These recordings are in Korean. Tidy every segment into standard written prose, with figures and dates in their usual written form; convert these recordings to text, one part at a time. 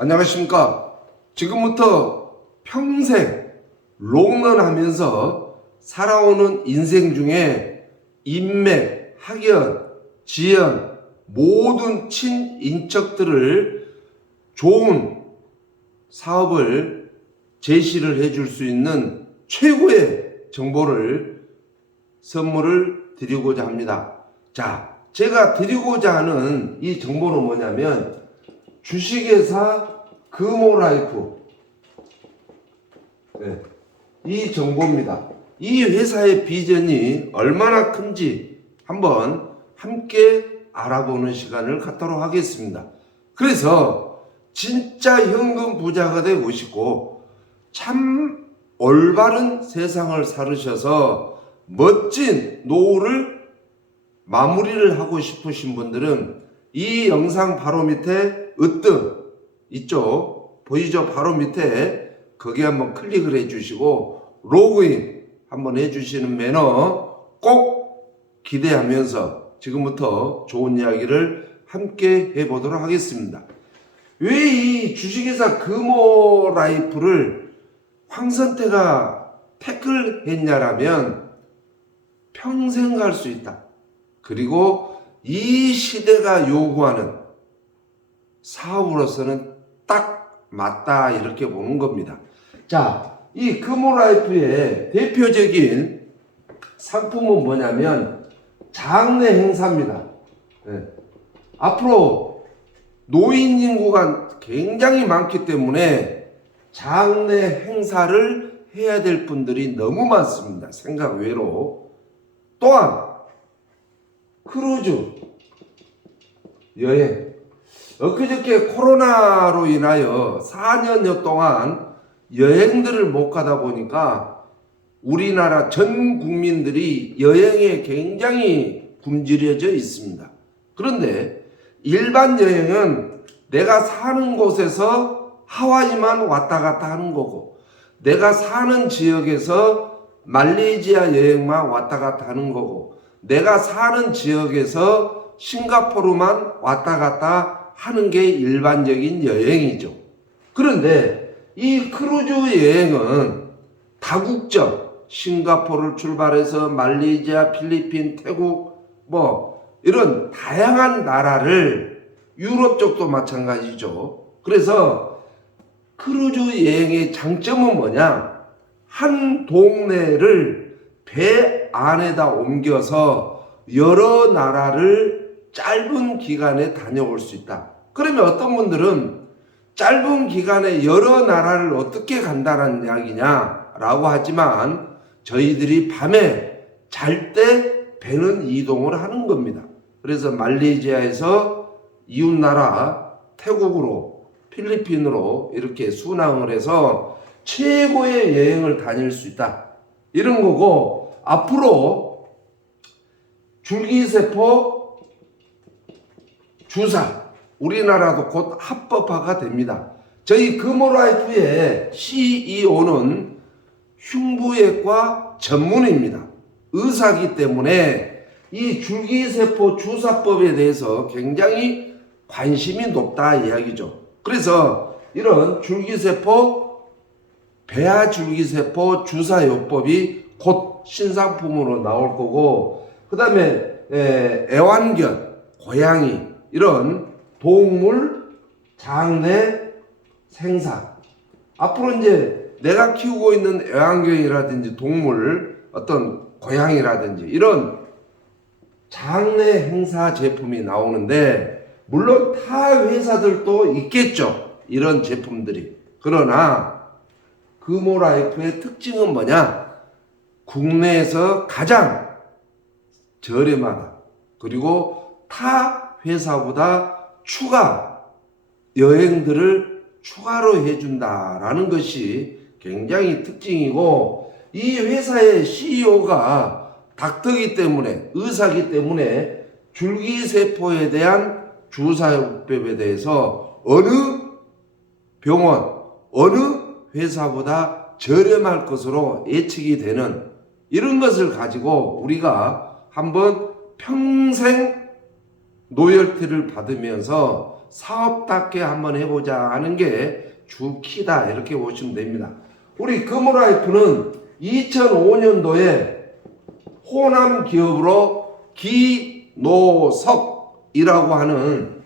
안녕하십니까. 지금부터 평생 롱런 하면서 살아오는 인생 중에 인맥, 학연, 지연, 모든 친인척들을 좋은 사업을 제시를 해줄 수 있는 최고의 정보를 선물을 드리고자 합니다. 자, 제가 드리고자 하는 이 정보는 뭐냐면 주식회사 금호라이프, 이 정보입니다. 이 회사의 비전이 얼마나 큰지 한번 함께 알아보는 시간을 갖도록 하겠습니다. 그래서 진짜 현금 부자가 되고 싶고 참 올바른 세상을 살으셔서 멋진 노후를 마무리를 하고 싶으신 분들은 이 영상 바로 밑에 으뜸 이쪽 보이죠? 바로 밑에 거기 한번 클릭을 해주시고 로그인 한번 해주시는 매너 꼭 기대하면서 지금부터 좋은 이야기를 함께 해보도록 하겠습니다. 왜 이 주식회사 금호라이프를 황선태가 태클했냐라면 평생 갈 수 있다. 그리고 이 시대가 요구하는 사업으로서는 딱 맞다 이렇게 보는 겁니다. 자, 이 금호라이프의 대표적인 상품은 뭐냐면 장래 행사입니다. 앞으로 노인 인구가 굉장히 많기 때문에 장래 행사를 해야 될 분들이 너무 많습니다. 생각 외로. 또한 크루즈 여행, 엊그저께 코로나로 인하여 4년여 동안 여행들을 못 가다 보니까 우리나라 전 국민들이 여행에 굉장히 굶주려져 있습니다. 그런데 일반 여행은 내가 사는 곳에서 하와이만 왔다 갔다 하는 거고 내가 사는 지역에서 말레이시아 여행만 왔다 갔다 하는 거고 내가 사는 지역에서 싱가포르만 왔다 갔다 하는 게 일반적인 여행이죠. 그런데 이 크루즈 여행은 다국적, 싱가포르를 출발해서 말레이시아, 필리핀, 태국 이런 다양한 나라를 유럽 쪽도 마찬가지죠. 그래서 크루즈 여행의 장점은 뭐냐? 한 동네를 배 안에다 옮겨서 여러 나라를 짧은 기간에 다녀올 수 있다. 그러면 어떤 분들은 짧은 기간에 여러 나라를 어떻게 간다는 이야기냐라고 하지만 저희들이 밤에 잘 때 배는 이동을 하는 겁니다. 그래서 말레이시아에서 이웃나라 태국으로 필리핀으로 이렇게 순항을 해서 최고의 여행을 다닐 수 있다. 이런 거고 앞으로 줄기세포 주사 우리나라도 곧 합법화가 됩니다. 저희 금호라이프의 CEO는 흉부외과 전문의입니다. 의사이기 때문에 이 줄기세포 주사법에 대해서 굉장히 관심이 높다 이야기죠. 그래서 이런 줄기세포 배아줄기세포 주사요법이 곧 신상품으로 나올 거고 그 다음에 애완견, 고양이 이런 동물 장래 생산 앞으로 이제 내가 키우고 있는 애완견이라든지 동물 어떤 고양이라든지 이런 장래 행사 제품이 나오는데 물론 타 회사들도 있겠죠. 이런 제품들이. 그러나 금호라이프의 특징은 뭐냐? 국내에서 가장 저렴하다. 그리고 타 회사보다 추가 여행들을 추가로 해준다라는 것이 굉장히 특징이고 이 회사의 CEO가 닥터이기 때문에 의사이기 때문에 줄기세포에 대한 주사요법에 대해서 어느 병원 어느 회사보다 저렴할 것으로 예측이 되는 이런 것을 가지고 우리가 한번 평생 노열티를 받으면서 사업답게 한번 해보자 하는 게 주키다 이렇게 보시면 됩니다. 우리 금호라이프는 2005년도에 호남 기업으로 기노석이라고 하는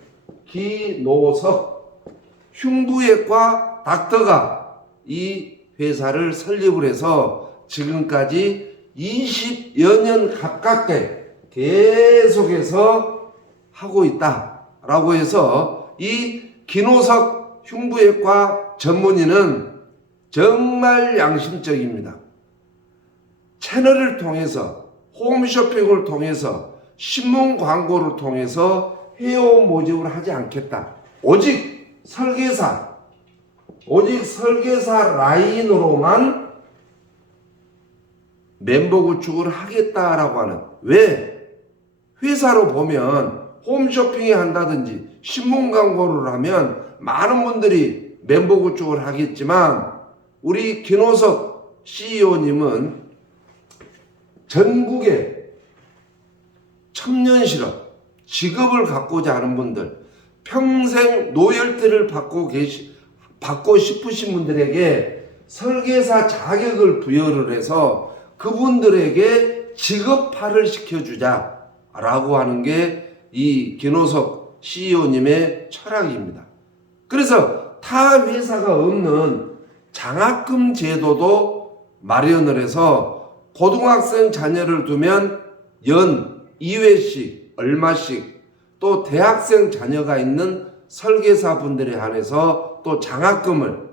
기노석 흉부외과 닥터가 이 회사를 설립을 해서 지금까지 20여 년 가깝게 계속해서 하고 있다라고 해서 이 기노석 흉부외과 전문의는 정말 양심적입니다. 채널을 통해서 홈쇼핑을 통해서 신문 광고를 통해서 회원 모집을 하지 않겠다. 오직 설계사 라인으로만 멤버 구축을 하겠다라고 하는. 왜? 회사로 보면 홈쇼핑을 한다든지 신문 광고를 하면 많은 분들이 멤버 구축을 하겠지만 우리 김호석 CEO님은 전국에 청년실업 직업을 갖고자 하는 분들, 평생 노열대를 받고 싶으신 분들에게 설계사 자격을 부여를 해서 그분들에게 직업화를 시켜주자라고 하는 게 이 김호석 CEO님의 철학입니다. 그래서 타 회사가 없는 장학금 제도도 마련을 해서 고등학생 자녀를 두면 연 2회씩 얼마씩, 또 대학생 자녀가 있는 설계사 분들에 한해서 또 장학금을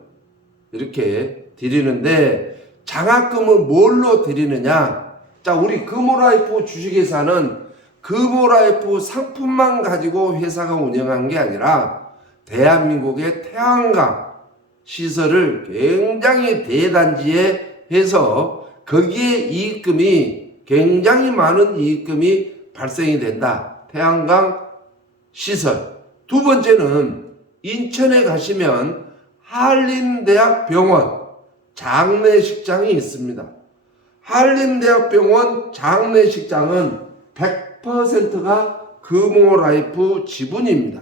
이렇게 드리는데, 장학금을 뭘로 드리느냐? 자, 우리 금호라이프 주식회사는 금호라이프 상품만 가지고 회사가 운영한 게 아니라 대한민국의 태양광 시설을 굉장히 대단지에 해서 거기에 이익금이 굉장히 많은 이익금이 발생이 된다. 태양광 시설. 두 번째는 인천에 가시면 한림대학병원 장례식장이 있습니다. 한림대학병원 장례식장은 100%가 금호라이프 지분입니다.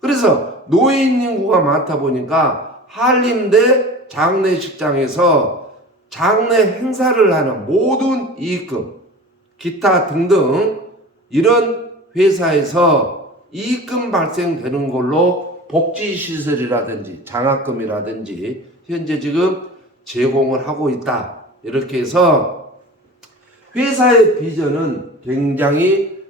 그래서 노인 인구가 많다 보니까 한림대 장례식장에서 장례 행사를 하는 모든 이익금, 기타 등등 이런 회사에서 이익금 발생되는 걸로 복지시설이라든지 장학금이라든지 현재 지금 제공을 하고 있다. 이렇게 해서 회사의 비전은 굉장히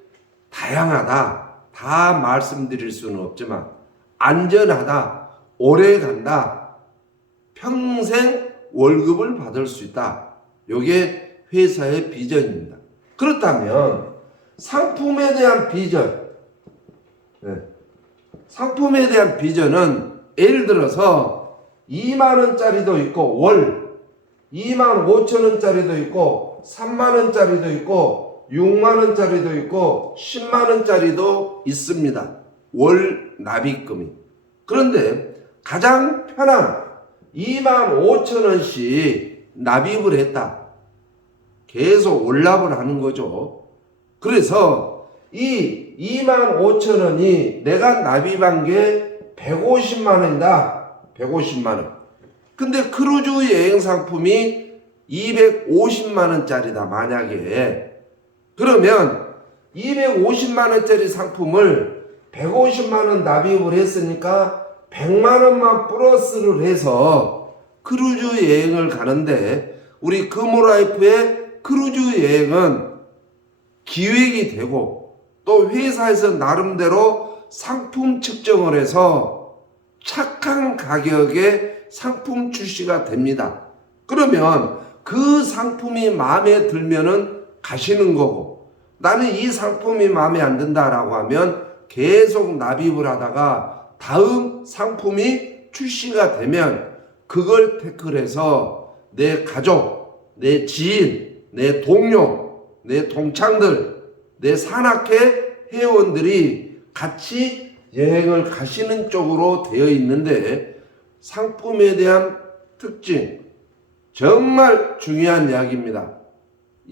다양하다. 다 말씀드릴 수는 없지만 안전하다, 오래 간다, 평생 월급을 받을 수 있다. 이게 회사의 비전입니다. 그렇다면 상품에 대한 비전, 상품에 대한 비전은 예를 들어서 2만원짜리도 있고 월 2만 5천원짜리도 있고 3만원짜리도 있고 6만원짜리도 있고 10만원짜리도 있습니다. 월 납입금이. 그런데 가장 편한 2만 5천원씩 납입을 했다. 계속 올납을 하는 거죠. 그래서 이 2만 5천원이 내가 납입한 게 150만원이다. 150만원. 근데 크루즈 여행 상품이 250만원짜리다. 만약에. 그러면 250만원짜리 상품을 150만원 납입을 했으니까 100만원만 플러스를 해서 크루즈 여행을 가는데, 우리 금호라이프의 크루즈 여행은 기획이 되고 또 회사에서 나름대로 상품 측정을 해서 착한 가격에 상품 출시가 됩니다. 그러면 그 상품이 마음에 들면은 가시는 거고, 나는 이 상품이 마음에 안 든다라고 하면 계속 납입을 하다가 다음 상품이 출시가 되면 그걸 태클해서 내 가족, 내 지인, 내 동료, 내 동창들, 내 산악회 회원들이 같이 여행을 가시는 쪽으로 되어 있는데, 상품에 대한 특징 정말 중요한 이야기입니다.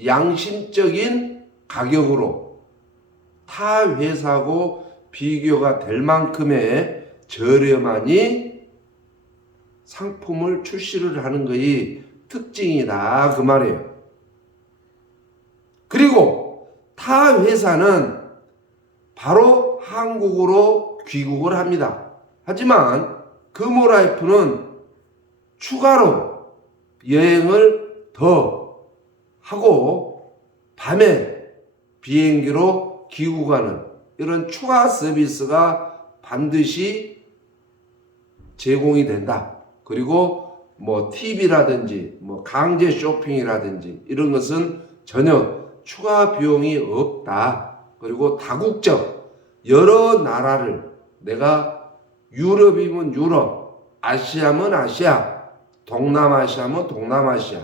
양심적인 가격으로 타 회사하고 비교가 될 만큼의 저렴하니 상품을 출시를 하는 것이 특징이다 그 말이에요. 그리고 타 회사는 바로 한국으로 귀국을 합니다. 하지만 금호라이프는 추가로 여행을 더 하고 밤에 비행기로 귀국하는 이런 추가 서비스가 반드시 제공이 된다. 그리고 뭐 TV라든지 뭐 강제 쇼핑이라든지 이런 것은 전혀 추가 비용이 없다. 그리고 다국적 여러 나라를 내가 유럽이면 유럽, 아시아면 아시아, 동남아시아면 동남아시아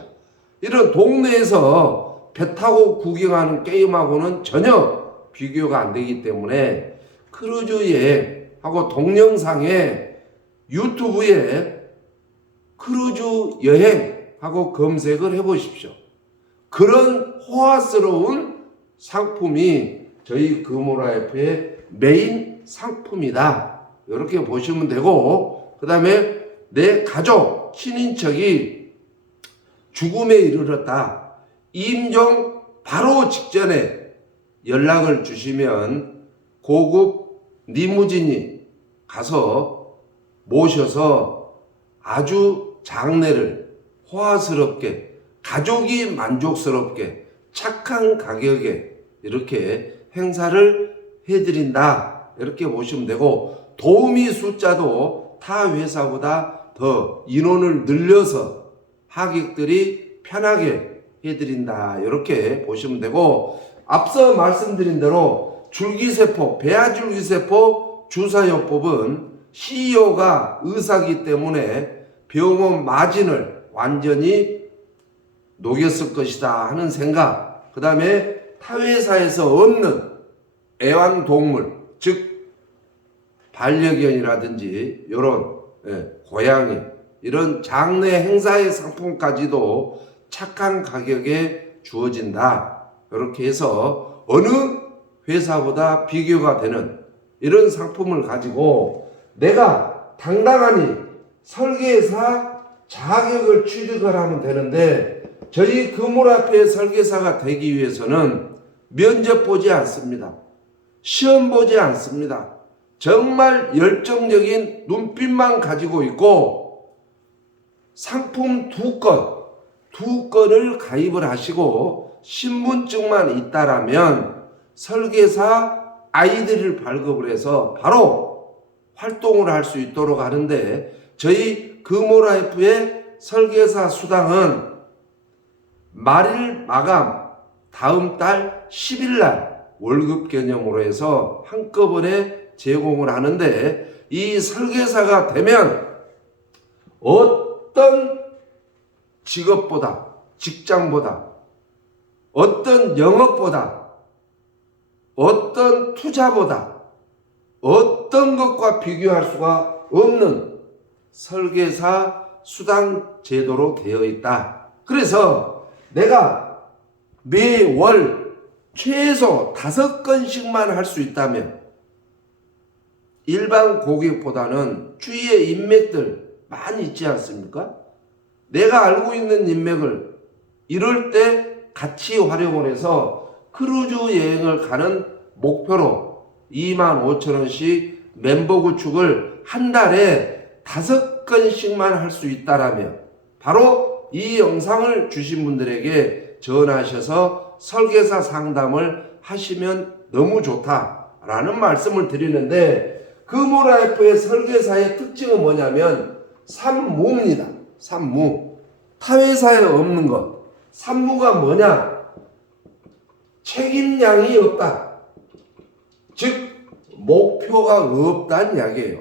이런 동네에서 배 타고 구경하는 게임하고는 전혀 비교가 안 되기 때문에 크루즈 여행하고 동영상에 유튜브에 크루즈 여행하고 검색을 해보십시오. 그런 호화스러운 상품이 저희 금호라이프의 메인 상품이다. 이렇게 보시면 되고, 그 다음에 내 가족, 친인척이 죽음에 이르렀다. 임종 바로 직전에 연락을 주시면 고급 리무진이 가서 모셔서 아주 장례를 호화스럽게 가족이 만족스럽게 착한 가격에 이렇게 행사를 해드린다. 이렇게 보시면 되고, 도우미 숫자도 타 회사보다 더 인원을 늘려서 하객들이 편하게 해드린다. 이렇게 보시면 되고, 앞서 말씀드린 대로 줄기세포, 배아줄기세포 주사요법은 CEO가 의사이기 때문에 병원 마진을 완전히 녹였을 것이다 하는 생각, 그 다음에 타회사에서 없는 애완동물, 즉 반려견이라든지 이런 고양이 이런 장례 행사의 상품까지도 착한 가격에 주어진다. 이렇게 해서 어느 회사보다 비교가 되는 이런 상품을 가지고 내가 당당하니 설계사 자격을 취득을 하면 되는데, 저희 금호라이프의 설계사가 되기 위해서는 면접 보지 않습니다. 시험 보지 않습니다. 정말 열정적인 눈빛만 가지고 있고 상품 두 건을 가입을 하시고 신분증만 있다라면 설계사 아이디를 발급을 해서 바로 활동을 할 수 있도록 하는데, 저희 금호라이프의 설계사 수당은 말일 마감 다음 달 10일 날 월급 개념으로 해서 한꺼번에 제공을 하는데, 이 설계사가 되면 어떤 직업보다, 직장보다, 어떤 영업보다, 어떤 투자보다 어떤 것과 비교할 수가 없는 설계사 수당 제도로 되어 있다. 그래서 내가 매월 최소 5건씩만 할 수 있다면 일반 고객보다는 주위에 인맥들 많이 있지 않습니까? 내가 알고 있는 인맥을 이럴 때 같이 활용을 해서 크루즈 여행을 가는 목표로 25,000원씩 멤버 구축을 한 달에 5건씩만 할 수 있다라면 바로 이 영상을 주신 분들에게 전화하셔서 설계사 상담을 하시면 너무 좋다라는 말씀을 드리는데, 금호라이프의 설계사의 특징은 뭐냐면 산무입니다. 산무. 타회사에 없는 것. 산무가 뭐냐? 책임량이 없다. 즉 목표가 없다는 이야기예요.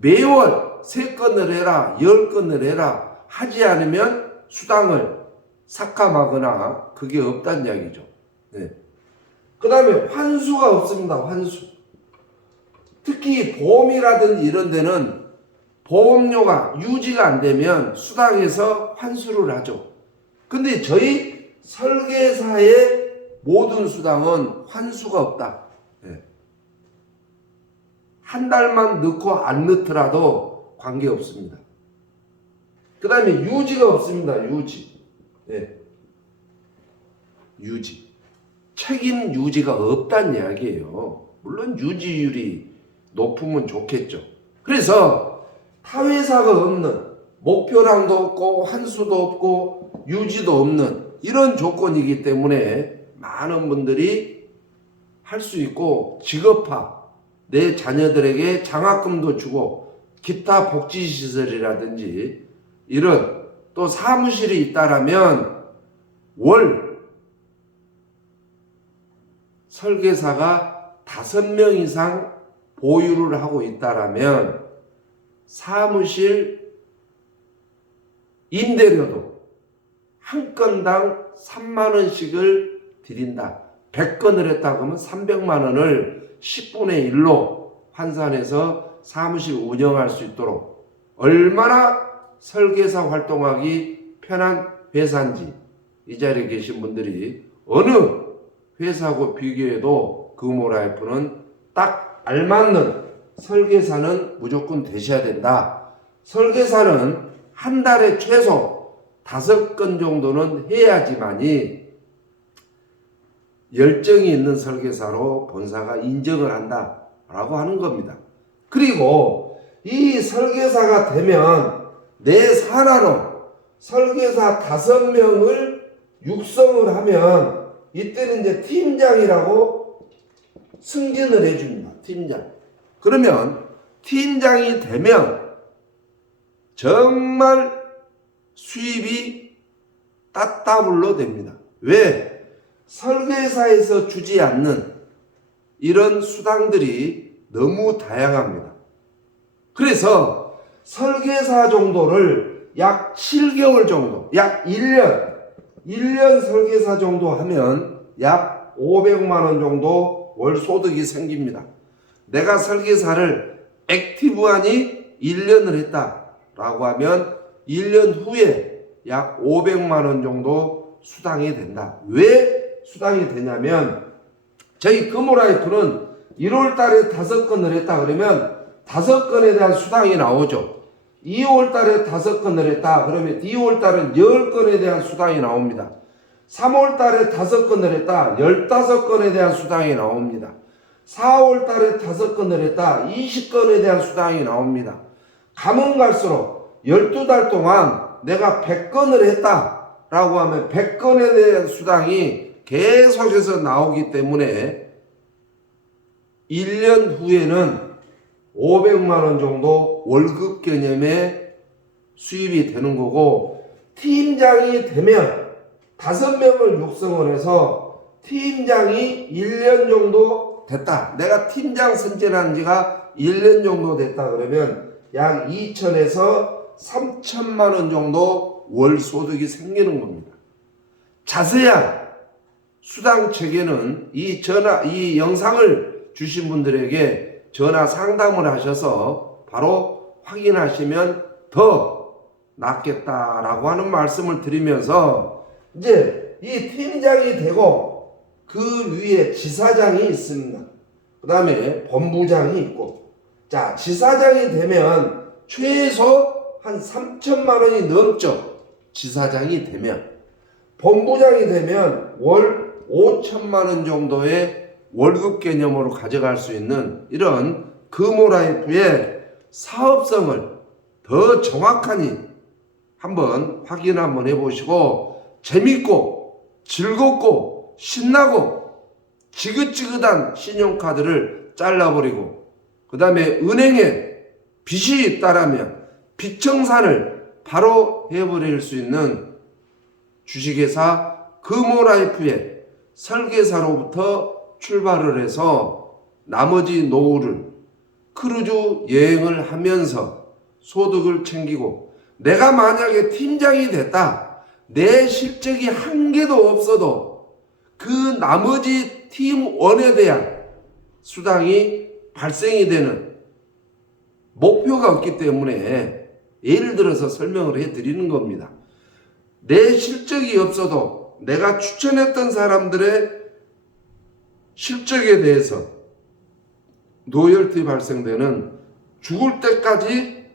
매월 3건을 해라, 10건을 해라 하지 않으면 수당을 삭감하거나 그게 없다는 이야기죠. 네. 그 다음에 환수가 없습니다. 환수. 특히 보험이라든지 이런 데는 보험료가 유지가 안 되면 수당에서 환수를 하죠. 근데 저희 설계사의 모든 수당은 환수가 없다. 네. 한 달만 넣고 안 넣더라도 관계없습니다. 그 다음에 유지가 없습니다. 유지. 예. 유지. 책임 유지가 없다는 이야기예요. 물론 유지율이 높으면 좋겠죠. 그래서 타회사가 없는, 목표량도 없고 환수도 없고 유지도 없는 이런 조건이기 때문에 많은 분들이 할 수 있고, 직업화, 내 자녀들에게 장학금도 주고 기타 복지시설이라든지 이런, 또 사무실이 있다라면 월 설계사가 5명 이상 보유를 하고 있다라면 사무실 임대료도 한 건당 3만 원씩을 드린다. 100건을 했다 그러면 300만 원을 10분의 1로 환산해서 사무실 운영할 수 있도록, 얼마나 설계사 활동하기 편한 회사인지 이 자리에 계신 분들이 어느 회사하고 비교해도 금호라이프는 딱 알맞는 설계사는 무조건 되셔야 된다. 설계사는 한 달에 최소 5건 정도는 해야지만이 열정이 있는 설계사로 본사가 인정을 한다라고 하는 겁니다. 그리고 이 설계사가 되면 내 산하로 설계사 5명을 육성을 하면 이때는 이제 팀장이라고 승진을 해줍니다. 팀장. 그러면 팀장이 되면 정말 수입이 따따블로 됩니다. 왜? 설계사에서 주지 않는 이런 수당들이 너무 다양합니다. 그래서 설계사 정도를 약 7개월 정도, 약 1년 설계사 정도 하면 약 500만 원 정도 월 소득이 생깁니다. 내가 설계사를 액티브하니 1년을 했다라고 하면 1년 후에 약 500만 원 정도 수당이 된다. 왜 수당이 되냐면, 저희 금호라이프는 1월 달에 5건을 했다 그러면 5건에 대한 수당이 나오죠. 2월 달에 5건을 했다 그러면 2월 달은 10건에 대한 수당이 나옵니다. 3월 달에 5건을 했다 15건에 대한 수당이 나옵니다. 4월 달에 5건을 했다 20건에 대한 수당이 나옵니다. 가면 갈수록 12달 동안 내가 100건을 했다 라고 하면 100건에 대한 수당이 계속해서 나오기 때문에 1년 후에는 500만 원 정도 월급 개념의 수입이 되는 거고, 팀장이 되면 5명을 육성을 해서 팀장이 1년 정도 됐다. 내가 팀장 선전한 지가 1년 정도 됐다 그러면 약 2천에서 3천만 원 정도 월 소득이 생기는 겁니다. 자세한 수당 체계는 이 영상을 주신 분들에게 전화 상담을 하셔서 바로 확인하시면 더 낫겠다라고 하는 말씀을 드리면서, 이제 이 팀장이 되고 그 위에 지사장이 있습니다. 그 다음에 본부장이 있고, 자, 지사장이 되면 최소 한 3천만 원이 넘죠. 지사장이 되면. 본부장이 되면 월 5천만 원 정도의 월급 개념으로 가져갈 수 있는 이런 금호라이프의 사업성을 더 정확하니 한번 확인 한번 해보시고, 재밌고 즐겁고 신나고 지긋지긋한 신용카드를 잘라버리고, 그 다음에 은행에 빚이 있다라면 빚 청산을 바로 해버릴 수 있는 주식회사 금호라이프의 설계사로부터 출발을 해서 나머지 노후를 크루즈 여행을 하면서 소득을 챙기고, 내가 만약에 팀장이 됐다, 내 실적이 한 개도 없어도 그 나머지 팀원에 대한 수당이 발생이 되는 목표가 없기 때문에 예를 들어서 설명을 해드리는 겁니다. 내 실적이 없어도 내가 추천했던 사람들의 실적에 대해서 로열티 발생되는 죽을 때까지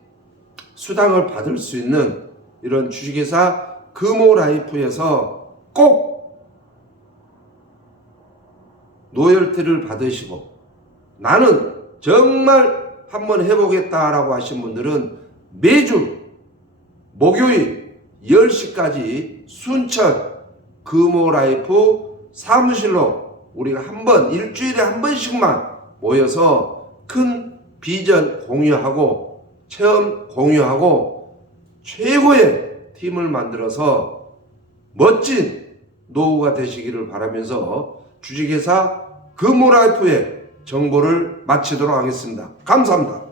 수당을 받을 수 있는 이런 주식회사 금호라이프에서 꼭 로열티를 받으시고, 나는 정말 한번 해보겠다라고 하신 분들은 매주 목요일 10시까지 순천 금호라이프 사무실로 우리가 일주일에 한 번씩만 모여서 큰 비전 공유하고 체험 공유하고 최고의 팀을 만들어서 멋진 노후가 되시기를 바라면서 주식회사 금호라이프의 정보를 마치도록 하겠습니다. 감사합니다.